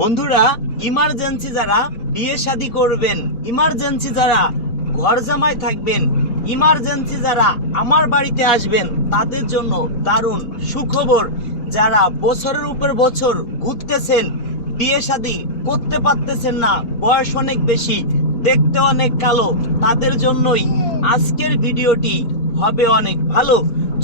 বন্ধুরা ইমার্জেন্সি যারা, বিয়ে শাদী করবেন ইমার্জেন্সি যারা, ঘর জামাই থাকবেন ইমার্জেন্সি যারা আমার বাড়িতে আসবেন, তাদের জন্য দারুণ সুখবর। যারা বছরের উপর বছর ঘুরতেছেন, বিয়ে শাদী করতে পারতেছেন না, বয়স অনেক বেশি, দেখতে অনেক কালো, তাদের জন্যই আজকের ভিডিওটি হবে অনেক ভালো।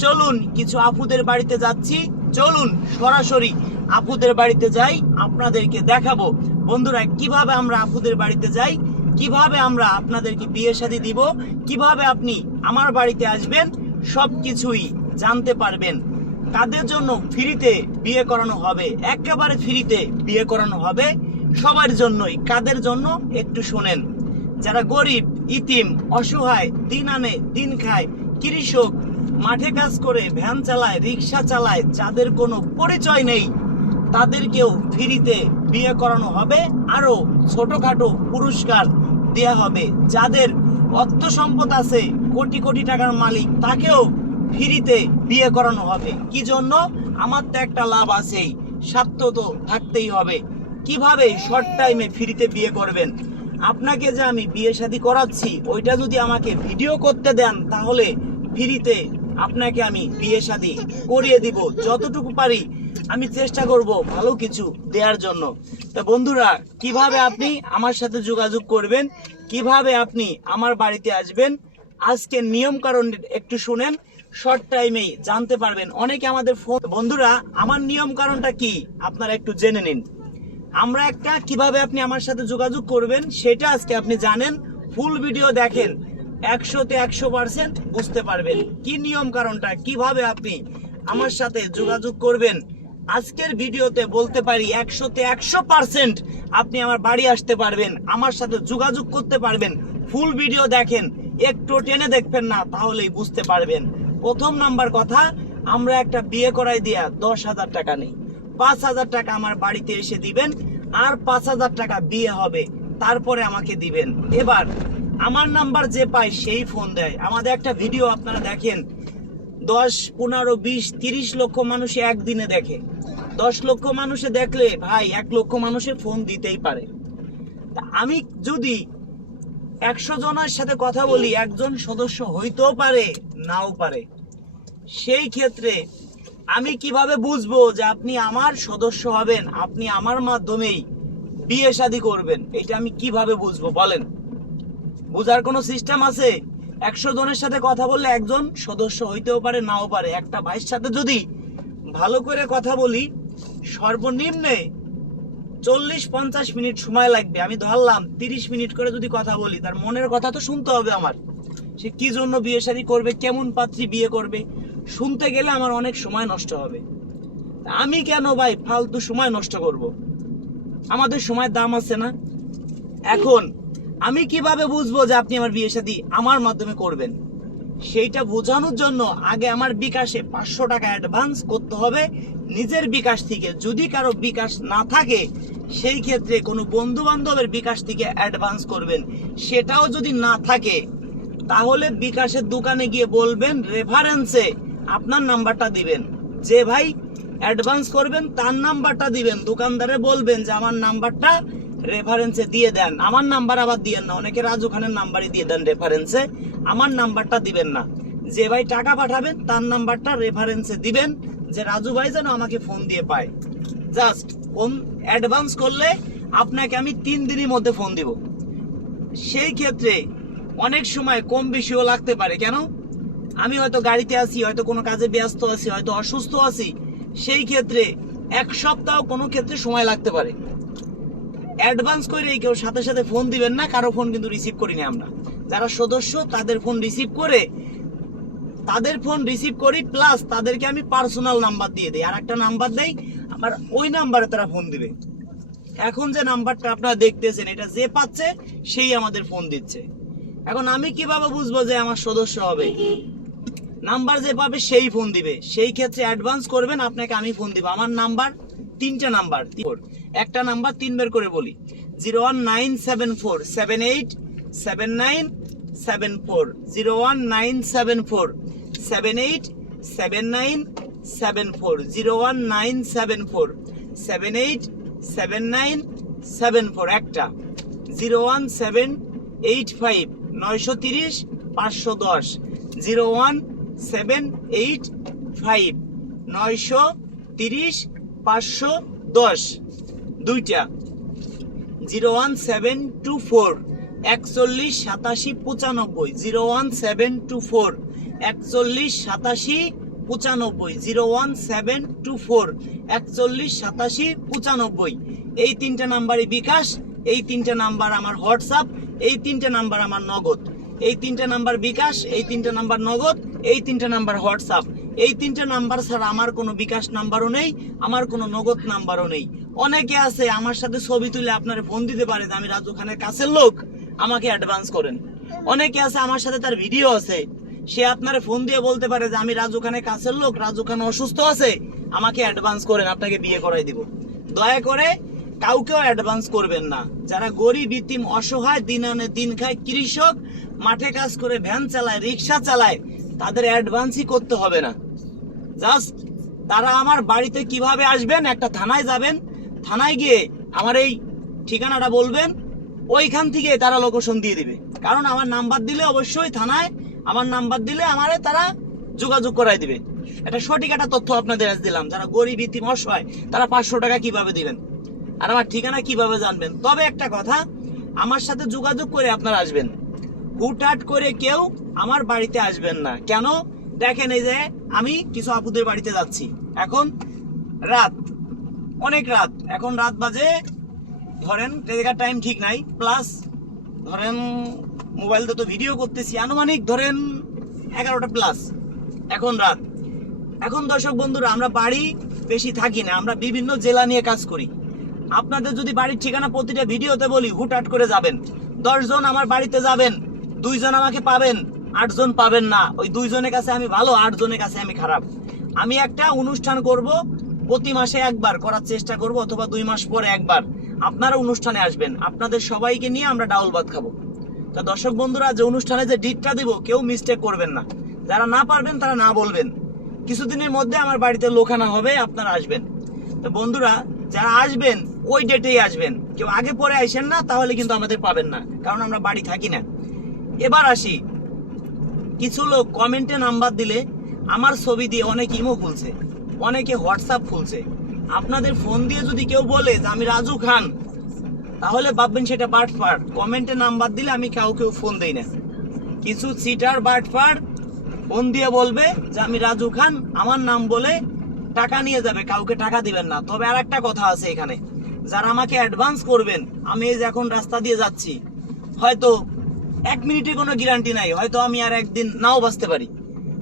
চলুন, কিছু আপুদের বাড়িতে যাচ্ছি। চলুন, সরাসরি আপুদের বাড়িতে যাই, আপনাদেরকে দেখাবো। বন্ধুরা, কীভাবে আমরা আপুদের বাড়িতে যাই, কীভাবে আমরা আপনাদেরকে বিয়ে শাদী দিব, কীভাবে আপনি আমার বাড়িতে আসবেন সব কিছুই জানতে পারবেন। কাদের জন্য ফ্রিতে বিয়ে করানো হবে, একেবারে ফ্রিতে বিয়ে করানো হবে। সবার জন্যই, কাদের জন্য? একটু শোনেন। যারা গরিব, ইতিম, অসহায়, দিন আনে, দিন খায়, কৃষক, মাঠে কাজ করে, ভ্যান চালায়, রিক্সা চালায়, যাদের কোনো পরিচয় নেই তাদেরকেও ফ্রিতে বিয়ে করানো হবে আরও ছোটখাটো পুরস্কার দেয়া হবে। যাদের অর্থ সম্পদ আছে, কোটি কোটি টাকার মালিক, তাকেও ফ্রিতে বিয়ে করানো হবে। কি জন্য? আমার তো একটা লাভ আছেই, স্বার্থ তো থাকতেই হবে। কীভাবে শর্ট টাইমে ফ্রিতে বিয়ে করবেন? আপনাকে যে আমি বিয়ে শাদী করাচ্ছি, ওইটা যদি আমাকে ভিডিও করতে দেন, তাহলে ফ্রিতে আপনাকে আমি বিয়ে শাদী করিয়ে দিব, যতটুকু পারি। আমি চেষ্টা করব ভালো কিছু দেওয়ার জন্য। তো বন্ধুরা, কীভাবে আপনি আমার সাথে যোগাযোগ করবেন? কীভাবে আপনি আমার বাড়িতে আসবেন? আজকে নিয়ম কারণ একটু শুনেন। শর্ট টাইমেই জানতে পারবেন। অনেকে আমাদের ফোন বন্ধুরা, আমার নিয়ম কারণটা কি? আপনারা একটু জেনে নিন। আমরা একটা কীভাবে আপনি আমার সাথে যোগাযোগ করবেন, সেটা আজকে আপনি জানেন। ফুল ভিডিও দেখেন। একশোতে একশো পার্সেন্ট বুঝতে পারবেন। কি নিয়ম কারণটা কীভাবে আপনি আমার সাথে যোগাযোগ করবেন? আজকের ভিডিওতে বলতে পারি একশোতে একশো পার্সেন্ট আপনি আমার বাড়ি আসতে পারবেন, আমার সাথে যোগাযোগ করতে পারবেন ফুল ভিডিও দেখেন, একটু টেনে দেখবেন না, তাহলেই বুঝতে পারবেন। প্রথম নাম্বার কথা, আমরা একটা বিয়ে করাই দিয়া দশ হাজার টাকা নেই। পাঁচ হাজার টাকা আমার বাড়িতে এসে দিবেন, আর পাঁচ হাজার টাকা বিয়ে হবে, তারপরে আমাকে দিবেন। এবার, আমার নাম্বার যে পায় সেই ফোন দেয়। আমাদের একটা ভিডিও আপনারা দেখেন দশ, পনেরো, বিশ, তিরিশ লক্ষ মানুষ একদিনে দেখে। দশ লক্ষ মানুষে দেখলে, ভাই, এক লক্ষ মানুষের ফোন দিতেই পারে। আমি যদি একশো জনের সাথে কথা বলি, একজন সদস্য হইতেও পারে, নাও পারে। সেই ক্ষেত্রে আমি কীভাবে বুঝব যে আপনি আমার সদস্য হবেন, আপনি আমার মাধ্যমেই বিয়ে শাদী করবেন? এটা আমি কীভাবে বুঝব? বলেন। বুঝার কোনো সিস্টেম আছে? একশো জনের সাথে কথা বললে একজন সদস্য হইতেও পারে, নাও পারে। একটা ভাইয়ের সাথে যদি ভালো করে কথা বলি, সর্বনিম্নে চল্লিশ পঞ্চাশ মিনিট সময় লাগবে। আমি ধরলাম তিরিশ মিনিট করে যদি কথা বলি, তার মনের কথা তো শুনতে হবে আমার। সে কি জন্য বিয়ে শাদী করবে, কেমন পাত্রী বিয়ে করবে, শুনতে গেলে আমার অনেক সময় নষ্ট হবে। আমি কেন ভাই ফালতু সময় নষ্ট করব। আমাদের সময় দাম আছে না। এখন আমি কীভাবে বুঝব যে আপনি আমার বিয়ে শাদী আমার মাধ্যমে করবেন? সেইটা বোঝানোর জন্য আগে আমার বিকাশে পাঁচশো টাকা অ্যাডভান্স করতে হবে। নিজের বিকাশ থেকে যদি কারও বিকাশ না থাকে, সেই ক্ষেত্রে কোনো বন্ধু বান্ধবের বিকাশ থেকে অ্যাডভান্স করবেন। সেটাও যদি না থাকে, তাহলে বিকাশের দোকানে গিয়ে বলবেন রেফারেন্সে আপনার নাম্বারটা দিবেন। যে ভাই অ্যাডভান্স করবেন, তার নাম্বারটা দিবেন। দোকানদারে বলবেন যে আমার নাম্বারটা রেফারেন্সে দিয়ে দেন। আমার নাম্বার আবার দিয়েন না। অনেকে রাজু খানের নাম্বারই দিয়ে দেন রেফারেন্সে আমার নাম্বারটা দিবেন না। যে ভাই টাকা পাঠাবেন, তার নাম্বারটা রেফারেন্সে দিবেন যে রাজু ভাই যেন আমাকে ফোন দিয়ে পায়। জাস্ট ফোন অ্যাডভান্স করলে আপনাকে আমি তিন দিনের মধ্যে ফোন দিব। সেই ক্ষেত্রে অনেক সময় কম বেশিও লাগতে পারে। কেন? আমি হয়তো গাড়িতে আছি, হয়তো কোনো কাজে ব্যস্ত আছি, হয়তো অসুস্থ আছি। সেই ক্ষেত্রে এক সপ্তাহ কোনো ক্ষেত্রে সময় লাগতে পারে। অ্যাডভান্স করে কেউ সাথে সাথে ফোন দিবেন না, কারও ফোন কিন্তু রিসিভ করিনি আমরা। যারা সদস্য, তাদের ফোন রিসিভ করে, তাদের ফোন রিসিভ করি প্লাস তাদেরকে আমি পার্সোনাল নাম্বার দিয়ে দিই। আর একটা নাম্বার দেই, আমার ওই নাম্বারে তারা ফোন দিবে। এখন যে নাম্বারটা আপনারা দেখতেছেন, এটা যে পাচ্ছে, সেই আমাদের ফোন দিচ্ছে। এখন আমি কীভাবে বুঝব যে আমার সদস্য হবে? নাম্বার যে পাবে, সেই ফোন দিবে। সেই ক্ষেত্রে অ্যাডভান্স করবেন, আপনাকে আমি ফোন দিব। আমার নাম্বার তিনটা নাম্বার একটা নাম্বার তিন বের করে বলি। Zero one nine seven four, seven eight, seven nine, seven four. Zero one nine seven four, seven eight, seven nine, seven four. Zero one nine seven four, seven eight, seven nine, seven four. একটা। Zero one seven eight five, নয়শো তিরিশ, পাঁচশো দশ। Zero one seven eight five, নয়শো তিরিশ পাঁচশো দশ। দুইটা। Zero one seven two four. একচল্লিশ সাতাশি পঁচানব্বই। Zero one seven two four. একচল্লিশ সাতাশি পঁচানব্বই। Zero one seven two four. একচল্লিশ সাতাশি পঁচানব্বই। এই তিনটে নাম্বারই বিকাশ। এই তিনটে নাম্বার আমার হোয়াটসঅ্যাপ। এই তিনটে নাম্বার আমার নগদ। এই তিনটে নাম্বার বিকাশ। এই তিনটে নাম্বার নগদ। এই তিনটে নাম্বার হোয়াটসঅ্যাপ। এই তিনটে নাম্বার ছাড়া আমার কোনো বিকাশ নাম্বারও নেই, আমার কোনো নগদ নাম্বারও নেই। অনেকে আছে, আমার সাথে ছবি তুলে আপনার ফোন দিতে পারে আমি রাজু খানের কাছের লোক, আমাকে অ্যাডভান্স করেন। অনেকে আছে, আমার সাথে তার ভিডিও আছে, সে আপনার ফোন দিয়ে বলতে পারে যে, আমি রাজু খানের কাছের লোক, রাজু খান অসুস্থ আছে, আমাকে অ্যাডভান্স করেন, আপনাকে বিয়ে করাই দিব। দয়া করে কাউকেও অ্যাডভান্স করবেন না। যারা গরিব, ইতিম, অসহায় দিন আনে দিন খায়, কৃষক, মাঠে কাজ করে, ভ্যান চালায়, রিক্সা চালায়, তাদের অ্যাডভান্সই করতে হবে না। জাস্ট তারা আমার বাড়িতে কীভাবে আসবেন? একটা থানায় যাবেন। থানায় গিয়ে আমার এই ঠিকানাটা বলবেন। ওইখান থেকে তারা লোকেশন দিয়ে দিবে। কারণ আমার নাম্বার দিলে অবশ্যই থানায়, আমার নাম্বার দিলে আমারে তারা যোগাযোগ করাই দিবে। এটা সঠিক একটা তথ্য আপনাদের আজ দিলাম। যারা গরিব ইতিম অসহায় তারা পাঁচশো টাকা কীভাবে দিবেন? আর আমার ঠিকানা কীভাবে জানবেন? তবে একটা কথা, আমার সাথে যোগাযোগ করে আপনারা আসবেন। হুটহাট করে কেউ আমার বাড়িতে আসবেন না। কেন? দেখেন এই যে, আমি কিছু আপুদের বাড়িতে যাচ্ছি। এখন রাত, অনেক রাত। এখন রাত বাজে, ধরেন টেলিকার টাইম ঠিক নাই প্লাস ধরেন মোবাইলতে তো ভিডিও করতেছি, আনুমানিক ধরেন এগারোটা প্লাস এখন রাত। এখন দর্শক বন্ধুরা, আমরা বাড়ি বেশি থাকি না, আমরা বিভিন্ন জেলা নিয়ে কাজ করি। আপনাদের যদি বাড়ির ঠিকানা প্রতিটা ভিডিওতে বলি, হুটহাট করে যাবেন। দশজন আমার বাড়িতে যাবেন, দুইজন আমাকে পাবেন। আটজন পাবেন না। ওই দুইজনের কাছে আমি ভালো, আটজনের কাছে আমি খারাপ। আমি একটা অনুষ্ঠান করব, প্রতি মাসে একবার করার চেষ্টা করব, অথবা দুই মাস পরে একবার। আপনারা অনুষ্ঠানে আসবেন। আপনাদের সবাইকে নিয়ে আমরা ডাউল ভাত খাব। তা দর্শক বন্ধুরা, যে অনুষ্ঠানে যে ডিটটা দিব, কেউ মিস্টেক করবেন না। যারা না পারবেন, তারা না বলবেন। কিছুদিনের মধ্যে আমার বাড়িতে লোখানা হবে, আপনারা আসবেন। তো বন্ধুরা, যারা আসবেন, ওই ডেটেই আসবেন। কেউ আগে পরে আসেন না, তাহলে কিন্তু আমাদের পাবেন না, কারণ আমরা বাড়ি থাকি না। এবার আসি কিছু লোক কমেন্টে নাম্বার দিলে আমার ছবি দিয়ে অনেক ইমো খুলছে, অনেকে হোয়াটসঅ্যাপ খুলছে। আপনাদের ফোন দিয়ে যদি কেউ বলে যে আমি রাজু খান, তাহলে ভাববেন সেটা বাটফার কমেন্টে নাম্বার দিলে আমি কাউকে ফোন দেই না। কিছু সিটার বাটফার ফোন দিয়ে বলবে যে আমি রাজু খান, আমার নাম বলে টাকা নিয়ে যাবে, কাউকে টাকা দিবেন না। তবে আর একটা কথা আছে এখানে, যারা আমাকে অ্যাডভান্স করবেন, আমি এই যে এখন রাস্তা দিয়ে যাচ্ছি, হয়তো এক মিনিটের কোনো গ্যারান্টি নাই, হয়তো আমি আর একদিন নাও বাঁচতে পারি।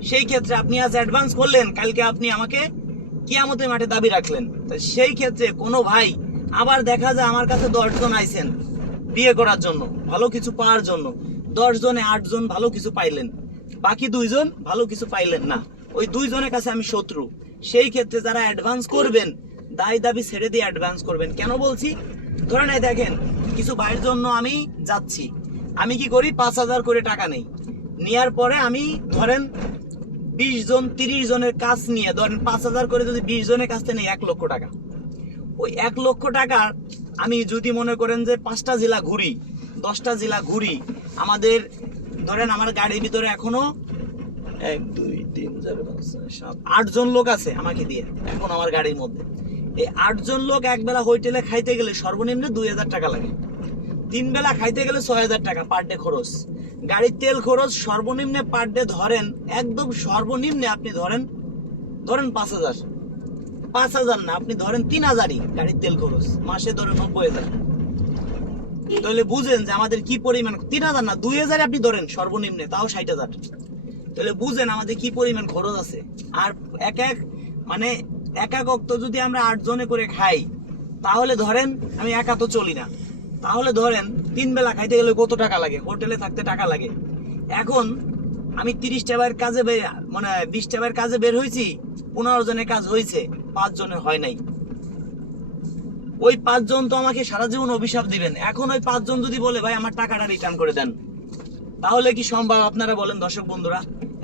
সেই ক্ষেত্রে আপনি আজ অ্যাডভান্স করলেন, কালকে আপনি আমাকে কিয়ামতের মাঠে দাবি রাখলেন। তো সেই ক্ষেত্রে কোনো ভাই, আবার দেখা যায় আমার কাছে দশজন আইছেন বিয়ে করার জন্য, ভালো কিছু পাওয়ার জন্য। দশ জনে আটজন ভালো কিছু পাইলেন, বাকি দুইজন ভালো কিছু পাইলেন না। ওই দুইজনের কাছে আমি শত্রু। সেই ক্ষেত্রে যারা অ্যাডভান্স করবেন, দায় দাবি ছেড়ে দিয়ে অ্যাডভান্স করবেন। কেন বলছি? ধরে এই দেখেন, কিছু ভাইয়ের জন্য আমি যাচ্ছি। আমি কি করি পাঁচ হাজার করে টাকা নেই। নেওয়ার পরে আমি, ধরেন, বিশ জন, তিরিশ জনের কাজ নিয়ে, ধরেন, পাঁচ হাজার করে যদি বিশ জনের কাছ থেকে এক লক্ষ টাকা। ওই এক লক্ষ টাকা আমি যদি মনে করেন যে পাঁচটা জেলা ঘুরি, দশটা জেলা ঘুরি, আমাদের, ধরেন, আমার গাড়ির ভিতরে এখনও এক, দুই, তিন, চার, পাঁচ সাত আটজন লোক আছে আমাকে দিয়ে, এখন আমার গাড়ির মধ্যে। এই আটজন লোক একবেলা হোটেলে খাইতে গেলে সর্বনিম্ন দুই হাজার টাকা লাগে। তিন বেলা খাইতে গেলে ছয় হাজার টাকা পার ডে খরচ। গাড়ির তেল খরচ সর্বনিম্নে পার ডে ধরেন, একদম সর্বনিম্নে আপনি ধরেন ধরেন পাঁচ হাজার। পাঁচ হাজার না, আপনি ধরেন তিন হাজারই গাড়ির তেল খরচ। মাসে ধরেন নব্বই হাজার। তাহলে বুঝেন যে আমাদের কি পরিমাণ, তিন হাজার না, দুই হাজার আপনি ধরেন সর্বনিম্নে, তাও ষাট হাজার। তাহলে বুঝেন আমাদের কি পরিমাণ খরচ আছে। আর এক এক মানে এক এক অক্ত যদি আমরা আট জনে করে খাই, তাহলে ধরেন আমি একা তো চলি না। তাহলে ধরেন তিন বেলা খাইতে গেলে কত টাকা লাগে? হোটেলে থাকতে টাকা লাগে। এখন আমি তিরিশ টাকার কাজে বের মানে বিশ টাকার কাজে বের হয়েছি পনেরো জনের কাজ হয়েছে পাঁচ জনের হয় নাই। ওই পাঁচজন তো আমাকে সারা জীবন অভিশাপ দিবেন। এখন ওই পাঁচজন যদি বলে, ভাই, আমার টাকাটা রিটার্ন করে দেন। তাহলে কি সম্ভব আপনারা বলেন দর্শক বন্ধুরা?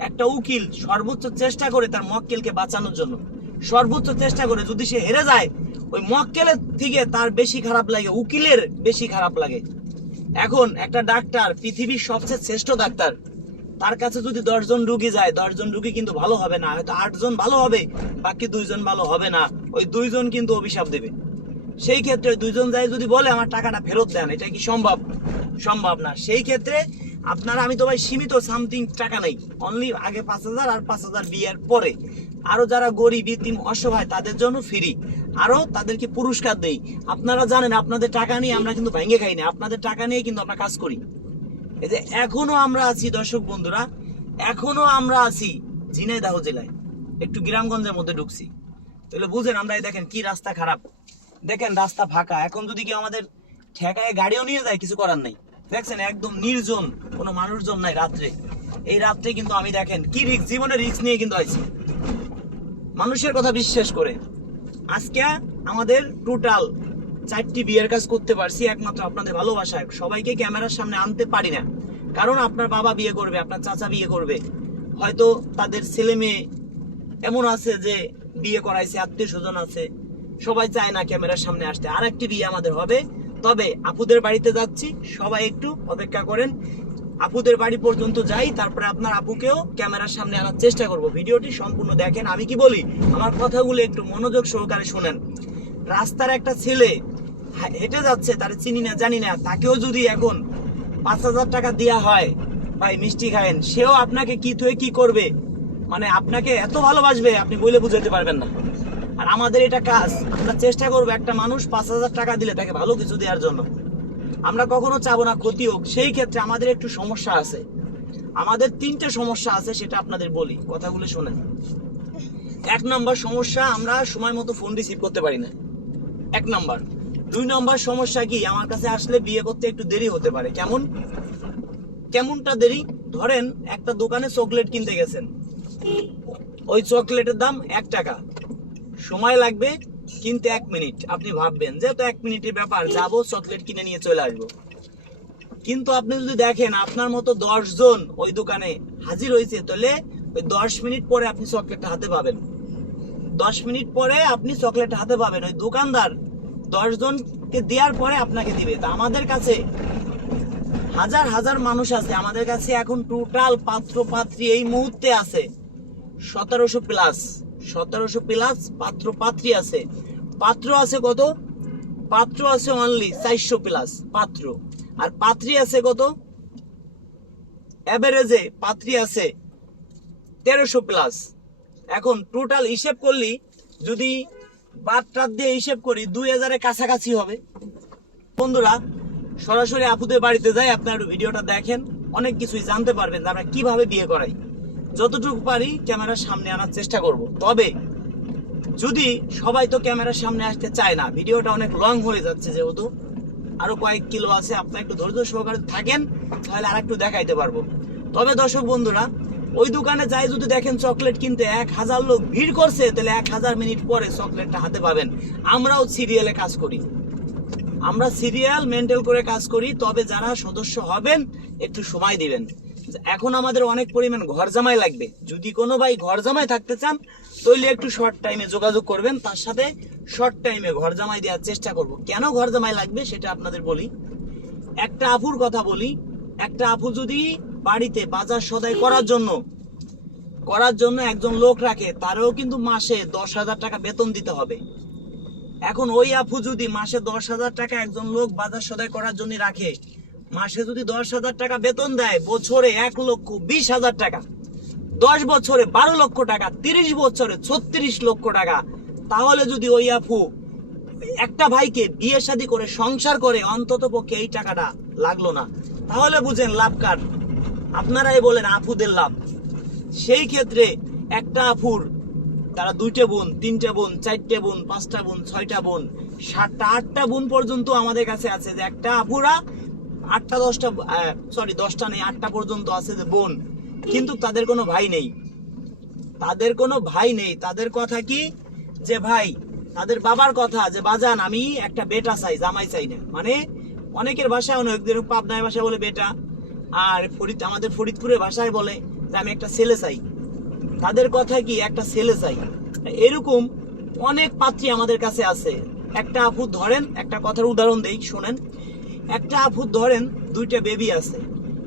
একটা উকিল সর্বোচ্চ চেষ্টা করে তার মক্কেলকে বাঁচানোর জন্য। সর্বোচ্চ চেষ্টা করে যদি সে হেরে যায়, ওই মক্কেলের থেকে তার বেশি খারাপ লাগে, উকিলের বেশি খারাপ লাগে। এখন একটা ডাক্তার, পৃথিবীর সবচেয়ে শ্রেষ্ঠ ডাক্তার, তার কাছে যদি দশজন রুগী যায়, দশজন রুগী কিন্তু ভালো হবে না, হয়তো আটজন ভালো হবে, বাকি দুইজন ভালো হবে না, ওই দুইজন কিন্তু অভিশাপ দেবে। সেই ক্ষেত্রে দুইজন যায় যদি বলে, আমার টাকাটা ফেরত দেন, এটা কি সম্ভব? সম্ভব না। সেই ক্ষেত্রে আপনারা, আমি তো ভাই সীমিত সামথিং টাকা নেই। অনলি আগে পাঁচ হাজার আর পাঁচ হাজার বিয়ের পরে। আরও যারা গরিব ইতিম অসহায়, তাদের জন্য ফ্রি আরও তাদেরকে পুরস্কার দেই। আপনারা জানেন, আপনাদের টাকা নিয়ে আমরা কিন্তু ভেঙে খাই না। আপনাদের টাকা নিয়ে কিন্তু আমরা কাজ করি। এই যে এখনও আমরা আছি, দর্শক বন্ধুরা, এখনও আমরা আছি ঝিনাইদহ জেলায়। একটু গ্রামগঞ্জের মধ্যে ঢুকছি। তাহলে বুঝেন আমরা দেখেন কি রাস্তা খারাপ। দেখেন রাস্তা ফাঁকা। এখন যদি কেউ আমাদের ঠেকায় গাড়িও নিয়ে যায়, কিছু করার নেই। দেখছেন, একদম নির্জন। কোনো মানুষজন নাই রাত্রে। এই রাত্রে কিন্তু আমি দেখেন কি রিক্স জীবনের রিক্স নিয়ে কিন্তু আইছি। মানুষের কথা বিশ্বাস করে। আজকে আমাদের টোটাল চারটি বিয়ের কাজ করতে পারছি, একমাত্র আপনাদের ভালোবাসায়। সবাইকে ক্যামেরার সামনে আনতে পারি না। কারণ আপনার বাবা বিয়ে করবে, আপনার চাচা বিয়ে করবে। হয়তো তাদের ছেলে মেয়ে এমন আছে যে বিয়ে করাইছে, আত্মীয় স্বজন আছে। সবাই চায় না ক্যামেরার সামনে আসতে। আর একটি বিয়ে আমাদের হবে। তবে আপুদের বাড়িতে যাচ্ছি, সবাই একটু অপেক্ষা করেন। আপুদের বাড়ি পর্যন্ত যাই, তারপরে আপনার আপুকেও ক্যামেরার সামনে আনার চেষ্টা করব। ভিডিওটি সম্পূর্ণ দেখেন। আমি কি বলি? আমার কথাগুলো একটু মনোযোগ সহকারে শোনেন। রাস্তার একটা ছেলে হেঁটে যাচ্ছে, তার চিনি না, জানি না। তাকেও যদি এখন পাঁচ হাজার টাকা দেওয়া হয়, ভাই মিষ্টি খায়েন, সেও আপনাকে কি থয়ে কি করবে? মানে আপনাকে এত ভালোবাসবে, আপনি বলে বুঝাতে পারবেন না। আর আমাদের এটা কাজ। আমরা চেষ্টা করব একটা মানুষ পাঁচ হাজার টাকা দিলে তাকে ভালো কিছু দেওয়ার জন্য। আমরা কখনো চাবো না, ক্ষতি হোক। সেই ক্ষেত্রে আমাদের একটু সমস্যা আছে। আমাদের তিনটে সমস্যা আছে, সেটা আপনাদের বলি, কথাগুলো শোনেন। এক নম্বর সমস্যা, আমরা সময় মতো ফোন রিসিভ করতে পারি না। এক নম্বর। দুই নম্বর সমস্যা কি, আমার কাছে আসলে বিয়ে করতে একটু দেরি হতে পারে। কেমন? কেমনটা দেরি? ধরেন, একটা দোকানে চকলেট কিনতে গেছেন। ওই চকলেটের দাম এক টাকা। সময় লাগবে কিনতে এক মিনিট, আপনি ভাববেন যে তো এক মিনিটের ব্যাপার, যাব চকলেট কিনে নিয়ে চলে আসব। কিন্তু আপনি যদি দেখেন আপনার মতো জন ওই দোকানে হাজির হয়েছে, তাহলে ওই দশ মিনিট পরে আপনি চকলেটটা হাতে পাবেন। দশ মিনিট পরে আপনি চকলেট হাতে পাবেন। ওই দোকানদার দশ জনকে দেওয়ার পরে আপনাকে দিবে। তা আমাদের কাছে হাজার হাজার মানুষ আছে। আমাদের কাছে এখন টোটাল পাত্র পাত্রী এই মুহূর্তে আছে, সতেরোশো প্লাস সতেরোশো প্লাস পাত্র পাত্রী আছে। পাত্র আছে কত? পাত্র আছে অনলি চারশো প্লাস পাত্র। আর পাত্রী আছে কত? অ্যাভারেজে পাত্রী আছে তেরোশো প্লাস এখন টোটাল হিসেব করলি, যদি বাদ টাদ দিয়ে হিসেব করি, দুই হাজারের কাছাকাছি হবে। বন্ধুরা, সরাসরি আপুদের বাড়িতে যাই, আপনার ভিডিওটা দেখেন, অনেক কিছুই জানতে পারবেন যে আমরা কীভাবে বিয়ে করাই। যতটুকু পারি ক্যামেরার সামনে আনার চেষ্টা করব। তবে যদি সবাই তো ক্যামেরার সামনে আসতে চায় না, ভিডিওটা অনেক লং হয়ে যাচ্ছে যেহেতু, আরও কয়েক কিলো আছে, আপনারা একটু ধৈর্য সহকারে থাকেন, তাহলে আর একটু দেখাইতে পারব। তবে দর্শক বন্ধুরা, ওই দোকানে যাই যদি দেখেন চকলেট কিনতে এক হাজার লোক ভিড় করছে, তাহলে এক হাজার মিনিট পরে চকলেটটা হাতে পাবেন। আমরাও সিরিয়ালে কাজ করি। আমরা সিরিয়াল মেনটেন করে কাজ করি, তবে যারা সদস্য হবেন, একটু সময় দিবেন। এখন আমাদের অনেক পরিমাণ ঘর জামাই লাগবে। যদি কোনো ভাই ঘর জামাই থাকতে চান তাহলে একটু শর্ট টাইমে যোগাযোগ করবেন। তার সাথে শর্ট টাইমে ঘর জামাই দেওয়ার চেষ্টা করব। কেন ঘর জামাই লাগবে সেটা আপনাদের বলি। একটা আপুর কথা বলি। একটা আপু যদি বাড়িতে বাজার সদাই করার জন্য করার জন্য একজন লোক রাখে, তারও কিন্তু মাসে দশ হাজার টাকা বেতন দিতে হবে। এখন ওই আপু যদি মাসে দশ হাজার টাকা একজন লোক বাজার সদাই করার জন্য রাখে মাসে যদি দশ হাজার টাকা বেতন দেয়, বছরে এক লক্ষ বিশ হাজার টাকা। দশ বছরে বারো লক্ষ টাকা, তিরিশ বছরে ছত্রিশ লক্ষ টাকা। তাহলে যদি ওই আপু একটা ভাইকে বিয়ে শাদী করে সংসার করে, অন্তত পক্ষে এই টাকাটা লাগল না। তাহলে বুঝেন লাভ কার? আপনারাই বলেন আপুদের লাভ। সেই ক্ষেত্রে একটা আফুর তারা দুইটা বোন, তিনটা বোন, চারটে বোন, পাঁচটা বোন, ছয়টা বোন, সাতটা, আটটা বোন পর্যন্ত আমাদের কাছে আছে। যে একটা আপুরা আটটা, দশটা সরি দশটা নেই, আটটা পর্যন্ত আছে যে বোন। কিন্তু তাদের কোনো ভাই নেই। তাদের কোনো ভাই নেই। তাদের কথা কি? যে ভাই, তাদের বাবার কথা যে, বাজান, আমি একটা বেটা চাই, জামাই চাই না। মানে অনেকের ভাষায় অনেক পাবনায় ভাষায় বলে বেটা, আর ফরিদ, আমাদের ফরিদপুরের ভাষায় বলে যে, আমি একটা ছেলে চাই। তাদের কথা কি? একটা ছেলে চাই। এরকম অনেক পাত্রী আমাদের কাছে আছে। একটা আপু ধরেন, একটা কথার উদাহরণ দেই, শোনেন। একটা আপু ধরেন দুইটা বেবি আছে।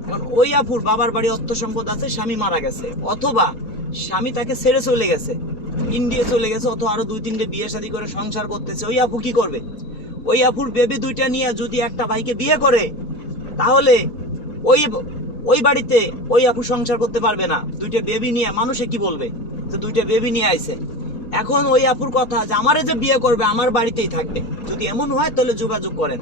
এখন ওই আপুর বাবার বাড়ি অর্থ সম্পদ আছে, স্বামী মারা গেছে। অথবা স্বামী তাকে ছেড়ে চলে গেছে। ইন্ডিয়া চলে গেছে, অথবা আরও দুই তিনটে বিয়ে শাদী করে সংসার করতেছে। ওই আপু কি করবে? ওই আপুর বেবি দুইটা নিয়ে যদি একটা ভাইকে বিয়ে করে, তাহলে ওই ওই বাড়িতে ওই আপু সংসার করতে পারবে না। দুইটা বেবি নিয়ে মানুষে কি বলবে? যে দুইটা বেবি নিয়ে আইছে। এখন ওই আপুর কথা যে আমারে যে বিয়ে করবে, আমার বাড়িতেই থাকবে। যদি এমন হয়, তাহলে যোগাযোগ করেন।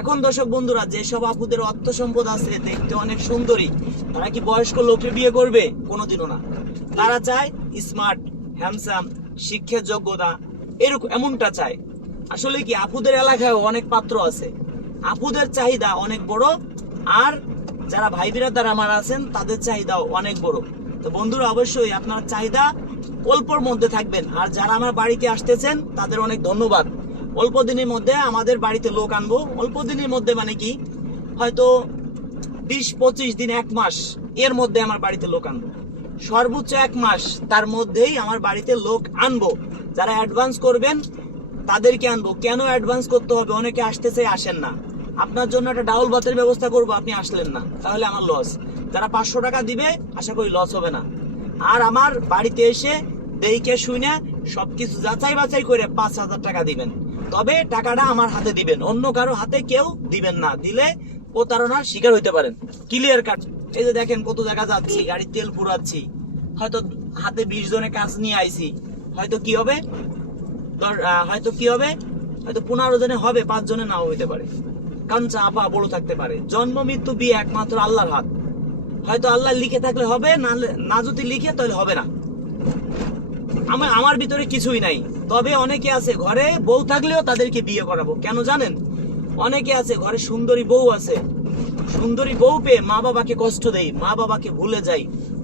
এখন দর্শক বন্ধুরা, যেসব আপুদের অর্থ সম্পদ আছে দেখতে অনেক সুন্দরী। তারা কি বয়স্ক লোককে বিয়ে করবে? কোনোদিনও না। তারা চায় স্মার্ট হ্যান্ডসাম শিক্ষার যোগ্যতা এরকম এমনটা চায়। আসলে কি, আপুদের এলাকায় অনেক পাত্র আছে। আপুদের চাহিদা অনেক বড়, আর যারা ভাই বিরাদার আমার আছেন, তাদের চাহিদাও অনেক বড়। তো বন্ধুরা, অবশ্যই আপনার চাহিদা অল্পর মধ্যে থাকবেন। আর যারা আমার বাড়িতে আসতেছেন, তাদের অনেক ধন্যবাদ। অল্প দিনের মধ্যে আমাদের বাড়িতে লোক আনব। অল্প দিনের মধ্যে মানে কি? হয়তো বিশ, পঁচিশ দিন, এক মাস এর মধ্যে আমার বাড়িতে লোক আনব। সর্বোচ্চ এক মাস তার মধ্যেই আমার বাড়িতে লোক আনব। যারা অ্যাডভান্স করবেন, তাদেরকে আনব। কেন অ্যাডভান্স করতে হবে? অনেকে আসতেছে, আসেন না। আপনার জন্য একটা ডাউল ভাতের ব্যবস্থা করব, আপনি আসলেন না। তাহলে আমার লস যারা পাঁচশো টাকা দিবে, আশা করি লস হবে না। আর আমার বাড়িতে এসে দেইকে শুনে সবকিছু যাচাই বাছাই করে পাঁচ হাজার টাকা দিবেন। তবে টাকাটা আমার হাতে দিবেন। অন্য কারও হাতে কেউ দিবেন না। দিলে প্রতারণার শিকার হইতে পারেন। ক্লিয়ার কাট এই যে দেখেন কত জায়গা যাচ্ছি, গাড়ির তেল পুরাচ্ছি হয়তো হাতে বিশ জনে কাজ নিয়ে আইছি। হয়তো কি হবে? হয়তো কি হবে? হয়তো পনেরো জনে হবে, পাঁচ জনে নাও হইতে পারে। কারণ চাপা বড় থাকতে পারে। জন্ম, মৃত্যু, বিয়ে একমাত্র আল্লাহর হাত। হয়তো আল্লাহ লিখে থাকলে হবে, না না যদি লিখে, তাহলে হবে না। আমার আমার ভিতরে কিছুই নাই। তবে অনেকে আছে ঘরে বউ থাকলেও তাদেরকে বিয়ে করাবো। কেন জানেন? অনেকে আছে ঘরে সুন্দরী বউ আছে। সুন্দরী বউ পেয়ে মা বাবাকে কষ্ট দেই মা বাবাকে ভুলে যাই।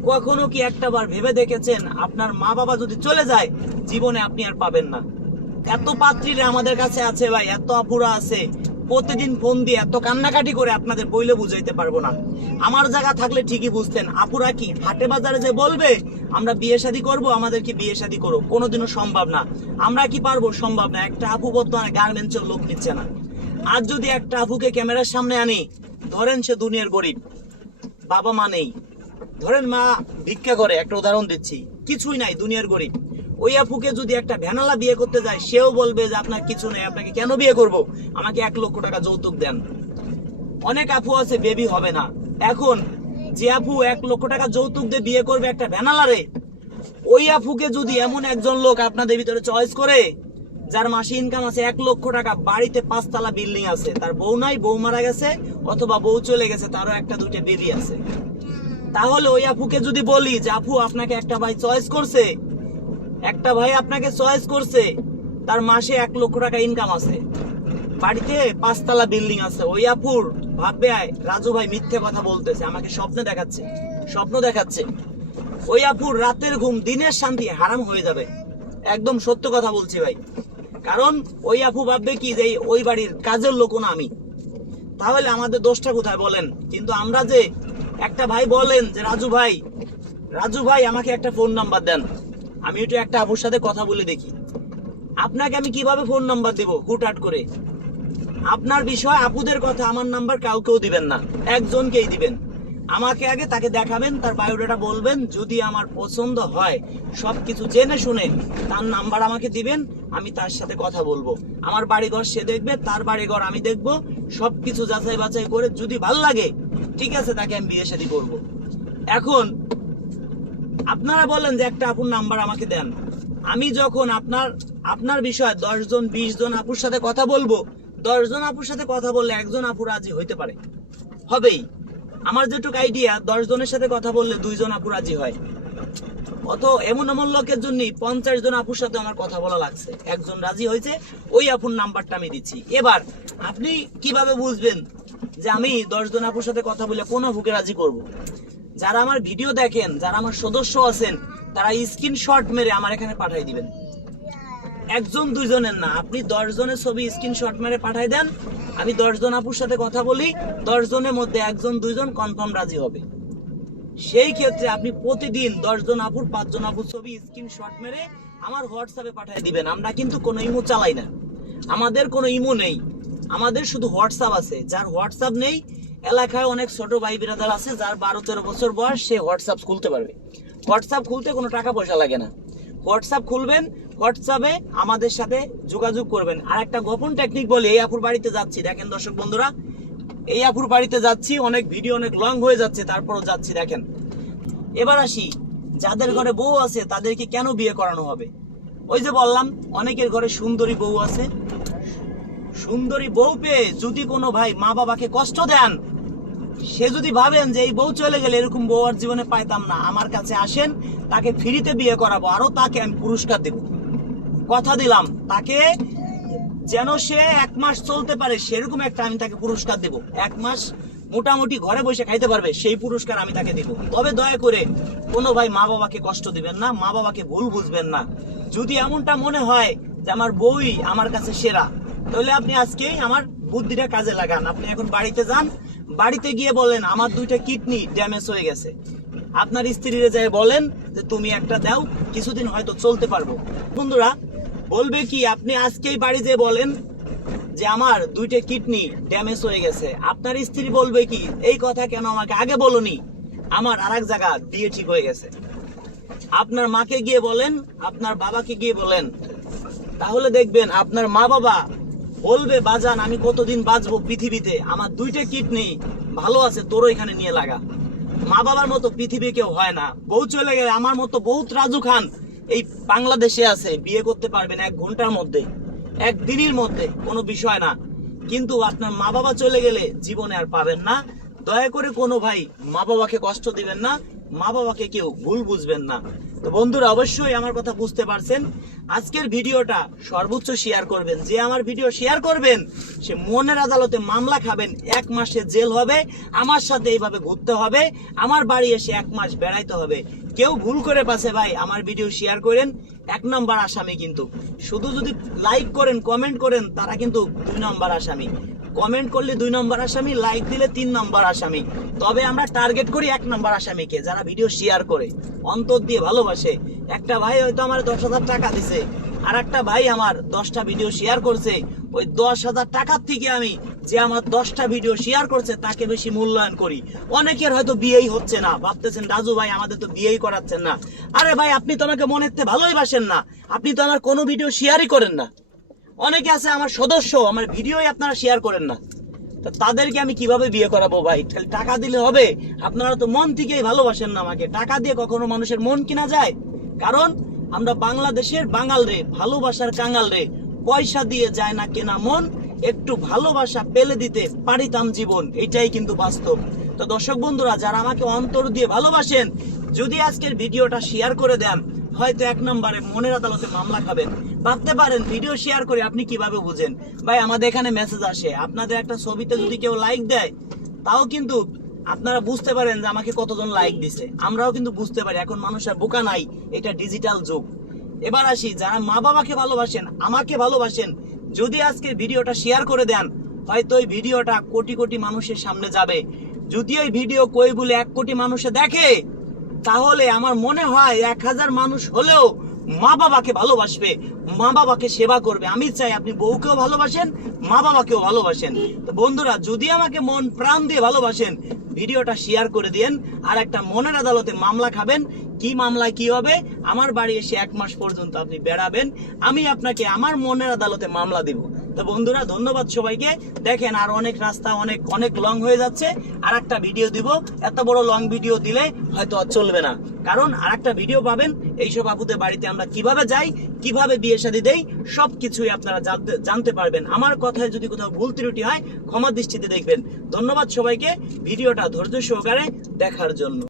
কখনো কি একটা বার ভেবে দেখেছেন, আপনার মা বাবা যদি চলে যায়, জীবনে আপনি আর পাবেন না? এত পাত্রীরা আমাদের কাছে আছে ভাই, এত আপুরা আছে। প্রতিদিন ফোন দিয়ে এত কান্নাকাটি করে আপনাদের বইলে বুঝাইতে পারব না। আমার জায়গা থাকলে ঠিকই বুঝতেন। আপুরা কি হাটে বাজারে যে বলবে, আমরা বিয়ে শাদী করব আমাদেরকে বিয়ে শাদী করো কোনোদিনও সম্ভব না। আমরা কি পারব? সম্ভব না। একটা আপু বর্তমানে গার্মেন্টসের লোক নিচ্ছে না। আর যদি একটা আপুকে ক্যামেরার সামনে আনি, ধরেন সে দুনিয়ার গরিব, বাবা মা নেই। ধরেন মা ভিক্ষা করে, একটা উদাহরণ দিচ্ছি। কিছুই নাই, দুনিয়ার গরিব। ওই আপুকে যদি একটা ভ্যানালা বিয়ে করতে যায়, সেও বলবে যে আপনার কিছু নেই, আপনাকে কেন বিয়ে করব? আমাকে এক লক্ষ টাকা যৌতুক দেন। অনেক আপু আছে, বেবি হবে না। এখন যে আপু এক লক্ষ টাকা যৌতুক দিয়ে বিয়ে করবে একটা ভ্যানালারে ওই আপুকে যদি এমন একজন লোক আপনাদের ভিতরে চয়েস করে, যার মাসে ইনকাম আছে এক লক্ষ টাকা, বাড়িতে পাঁচতলা বিল্ডিং আছে, তার বউ নাই, বউ মারা গেছে, অথবা বউ চলে গেছে, তারও একটা দুইটা বেবি আছে। তাহলে ওই আপুকে যদি বলি যে, আপু, আপনাকে একটা ভাই চয়েস করছে একটা ভাই আপনাকে চয়েস করছে তার মাসে এক লক্ষ টাকা ইনকাম আছে। বাড়িতে পাঁচতলা বিল্ডিং আছে। ওই আপুর ভাববে আয়, রাজু ভাই মিথ্যে কথা বলতেছে আমাকে স্বপ্নে দেখাচ্ছে স্বপ্ন দেখাচ্ছে। ওই আপুর রাতের ঘুম দিনের শান্তি হারাম হয়ে যাবে। একদম সত্য কথা বলছি ভাই। কারণ ওই আপু ভাববে কি যে ওই বাড়ির কাজের লোক না আমি। তাহলে আমাদের দোষটা কোথায় বলেন? কিন্তু আমরা যে একটা ভাই বলেন যে রাজু ভাই রাজু ভাই আমাকে একটা ফোন নাম্বার দেন। আমি একটু একটা আপুর সাথে কথা বলে দেখি। আপনাকে আমি কীভাবে ফোন নাম্বার দেবো হুটহাট করে? আপনার বিষয় আপুদের কথা আমার নাম্বার কাউকেও দিবেন না, একজনকেই দিবেন। আমাকে আগে তাকে দেখাবেন, তার বায়োডাটা বলবেন, যদি আমার পছন্দ হয়, সবকিছু জেনে শুনে তার নাম্বার আমাকে দিবেন, আমি তার সাথে কথা বলব। আমার বাড়িঘর সে দেখবে, তার বাড়িঘর আমি দেখব, সবকিছু যাচাই বাছাই করে যদি ভালো লাগে, ঠিক আছে, তাকে আমি বিয়ে শাদী করব। এখন আপনারা বলেন যে একটা আপুর নাম্বার আমাকে দেন। আমি যখন আপনার আপনার বিষয়ে দশ জন বিশ জন আপুর সাথে কথা বলব দশ জন আপুর সাথে কথা বললে একজন আপু রাজি হইতে পারে। হবেই। আমার যেটুকু আইডিয়া দশ জনের সাথে কথা বললে দুইজন আপু রাজি হয়। অত এমন এমন লোকের জন্য পঞ্চাশ জন আপুর সাথে আমার কথা বলা লাগছে। একজন রাজি হয়েছে, ওই আপুর নাম্বারটা আমি দিচ্ছি। এবার, আপনি কীভাবে বুঝবেন যে আমি দশজন আপুর সাথে কথা বলে কোন আপুকে রাজি করব। যারা আমার ভিডিও দেখেন, যারা আমার সদস্য আছেন, তারা স্ক্রিনশট মেরে আমার এখানে পাঠিয়ে দিবেন। একজন দুইজনের না, আপনি দশ জনের ছবি স্ক্রিনশট মেরে পাঠাই দেন, আমি দশজন আপুর সাথে কথা বলি, দশজনের মধ্যে একজন দুইজন কনফার্ম রাজি হবে। সেই ক্ষেত্রে আপনি প্রতিদিন দশজন আপুর, পাঁচজন আপুর ছবি স্ক্রিনশট মেরে আমার হোয়াটসঅ্যাপে পাঠিয়ে দিবেন। আমরা কিন্তু কোনো ইমো চালাই না। আমাদের কোনো ইমো নেই। আমাদের শুধু হোয়াটসঅ্যাপ আছে। যার হোয়াটসঅ্যাপ নেই এলাকায় অনেক ছোট ভাই বিরাদার আছে, যার বারো তেরো বছর বয়স, সে হোয়াটসঅ্যাপ খুলতে পারবে। হোয়াটসঅ্যাপ খুলতে কোনো টাকা পয়সা লাগে না। হোয়াটসঅ্যাপ খুলবেন হোয়াটসঅ্যাপে আমাদের সাথে যোগাযোগ করবেন। আর একটা গোপন টেকনিক বলি, এই আপুর বাড়িতে যাচ্ছি। দেখেন দর্শক বন্ধুরা, এই আপুর বাড়িতে যাচ্ছি, অনেক ভিডিও অনেক লং হয়ে যাচ্ছে, তারপরও যাচ্ছি, দেখেন। এবার আসি, যাদের ঘরে বউ আছে, তাদেরকে কেন বিয়ে করানো হবে? ওই যে বললাম, অনেকের ঘরে সুন্দরী বউ আছে সুন্দরী বউ পেয়ে যদি কোনো ভাই মা বাবাকে কষ্ট দেন, সে যদি ভাবেন যে এই বউ চলে গেলে এরকম বউ আর জীবনে পাইতাম না, আমার কাছে আসেন, তাকে ফ্রিতে বিয়ে করাবো, আরও তাকে আমি পুরস্কার দেব। কথা দিলাম, তাকে যেন সে এক মাস চলতে পারে, সেরকম একটা আমি তাকে পুরস্কার দেব। এক মাস মোটামুটি ঘরে বসে খাইতে পারবে, সেই পুরস্কার আমি তাকে দেব। তবে দয়া করে কোনো ভাই মা বাবাকে কষ্ট দিবেন না, মা বাবাকে ভুল বুঝবেন না। যদি এমনটা মনে হয় যে আমার বই আমার কাছে সেরা তাহলে আপনি আজকেই আমার বুদ্ধিটা কাজে লাগান। আপনি এখন বাড়িতে যান, বাড়িতে গিয়ে বলেন, আমার দুইটা কিডনি ড্যামেজ হয়ে গেছে। আপনার স্ত্রীরে যায় বলেন যে, তুমি একটা দাও, কিছুদিন হয়তো চলতে পারব। বন্ধুরা, বলবে কি, আপনি আজকেই বাড়ি যেয়ে বলেন যে, আমার দুইটা কিডনি ড্যামেজ হয়ে গেছে। আপনার স্ত্রী বলবে কি, এই কথা কেন আমাকে আগে বলনি? আমার আর এক জায়গা দিয়ে ঠিক হয়ে গেছে। আপনার মাকে গিয়ে বলেন, আপনার বাবাকে গিয়ে বলেন। তাহলে দেখবেন, আপনার মা বাবা বলবে, বাজান, আমি কতদিন বাঁচবো পৃথিবীতে? আমার দুইটা কিডনি। ভালো আছে তোর এখানে নিয়ে লাগা। মা বাবার মতো পৃথিবী কেউ হয় না। বউ চলে গেলে আমার মতো বহুত রাজু খান এই বাংলাদেশে আছে। বিয়ে করতে পারবেন এক ঘণ্টার মধ্যে, এক দিনের মধ্যে, কোনো বিষয় না। কিন্তু আপনার মা বাবা চলে গেলে জীবনে আর পাবেন না। দয়া করে কোনো ভাই মা বাবাকে কষ্ট দিবেন না, মা বাবাকে কেউ ভুল বুঝবেন না। তো বন্ধুরা, অবশ্যই আমার কথা বুঝতে পারছেন। আজকের ভিডিওটা সর্বোচ্চ শেয়ার করবেন। যে আমার ভিডিও শেয়ার করবেন, সে মনের আদালতে মামলা খাবেন, এক মাসের জেল হবে, আমার সাথে এইভাবে ঘুরতে হবে, আমার বাড়ি এসে এক মাস বেড়াইতে হবে। কেউ ভুল করে পাশে ভাই, আমার ভিডিও শেয়ার করেন। এক নম্বর আসামি কিন্তু। শুধু যদি লাইক করেন কমেন্ট করেন, তারা কিন্তু দুই নম্বর আসামি। কমেন্ট করলে দুই নম্বর আসামি লাইক দিলে তিন নম্বর আসামি। তবে আমরা টার্গেট করি এক নম্বর আসামিকে, যারা ভিডিও শেয়ার করে, অন্তর দিয়ে ভালোবাসে। একটা ভাই হয়তো আমার দশ হাজার টাকা দিছে আর একটা ভাই আমার দশটা ভিডিও শেয়ার করছে। ওই দশ হাজার টাকার থেকে আমি যে আমার দশটা ভিডিও শেয়ার করছে, তাকে বেশি মূল্যায়ন করি। অনেকের হয়তো বিয়েই হচ্ছে না। ভাবতেছেন, রাজু ভাই, আমাদের তো বিয়েই করাচ্ছেন না। আরে ভাই, আপনি তো আমাকে মনের থেকে ভালোই বাসেন না। আপনি তো আমার কোনো ভিডিও শেয়ারই করেন না। অনেকে আছে আমার সদস্য, আমার ভিডিওই আপনারা শেয়ার করেন না। তাদেরকে আমি কীভাবে বিয়ে করাবো ভাই? খালি টাকা দিলে হবে? আপনারা তো মন থেকেই ভালোবাসেন না আমাকে। টাকা দিয়ে কখনো মানুষের মন কিনা যায়? কারণ আমরা বাংলাদেশের বাঙাল রে, ভালোবাসার কাঙাল রে। পয়সা দিয়ে যায় না কেনা মন, একটু ভালোবাসা পেলে দিতে পারিতাম জীবন। এটাই কিন্তু বাস্তব। তো দর্শক বন্ধুরা, যারা আমাকে অন্তর দিয়ে ভালোবাসেন, যদি আজকের ভিডিওটা শেয়ার করে দেন হয়তো এক নম্বরে মনের আদালতে মামলা খাবেন। ভাবতে পারেন ভিডিও শেয়ার করে আপনি কীভাবে বুঝেন? ভাই, আমাদের এখানে মেসেজ আসে। আপনাদের একটা ছবিতে যদি কেউ লাইক দেয়, তাও কিন্তু আপনারা বুঝতে পারেন যে আমাকে কতজন লাইক দিছে। আমরাও কিন্তু বুঝতে পারি, এখন মানুষের বোকা নাই, এটা ডিজিটাল যুগ। এবার আসি, যারা মা বাবাকে ভালোবাসেন, আমাকে ভালোবাসেন, যদি আজকে ভিডিওটা শেয়ার করে দেন, হয়তো ওই ভিডিওটা কোটি কোটি মানুষের সামনে যাবে। যদি ওই ভিডিও কই বলে এক কোটি মানুষে দেখে তাহলে আমার মনে হয় এক হাজার মানুষ হলেও মা বাবাকে ভালোবাসবে। মা বাবাকে সেবা করবে। আমি চাই আপনি বউকেও ভালোবাসেন, মা বাবাকেও ভালোবাসেন। তো বন্ধুরা, যদি আমাকে মন প্রাণ দিয়ে ভালোবাসেন, ভিডিওটা শেয়ার করে দিন আর একটা মনের আদালতে মামলা খাবেন। কি মামলা, কি হবে? আমার বাড়ি এসে এক মাস পর্যন্ত আপনি বেড়াবেন। আমি আপনাকে আমার মনের আদালতে মামলা দিব। তো বন্ধুরা, ধন্যবাদ সবাইকে। দেখেন আর অনেক রাস্তা, অনেক অনেক লং হয়ে যাচ্ছে। আর একটা ভিডিও দিব। এত বড় লং ভিডিও দিলে হয়তো আর চলবে না। কারণ আর একটা ভিডিও পাবেন। এইসব আপুদের বাড়িতে আমরা কীভাবে যাই, কীভাবে বিয়ে শাদী দেই সব কিছুই আপনারা জানতে জানতে পারবেন। আমার কথায় যদি কোথাও ভুল ত্রুটি হয়, ক্ষমা দৃষ্টিতে দেখবেন। ধন্যবাদ সবাইকে। ভিডিওটা ধৈর্য সহকারে দেখার জন্য।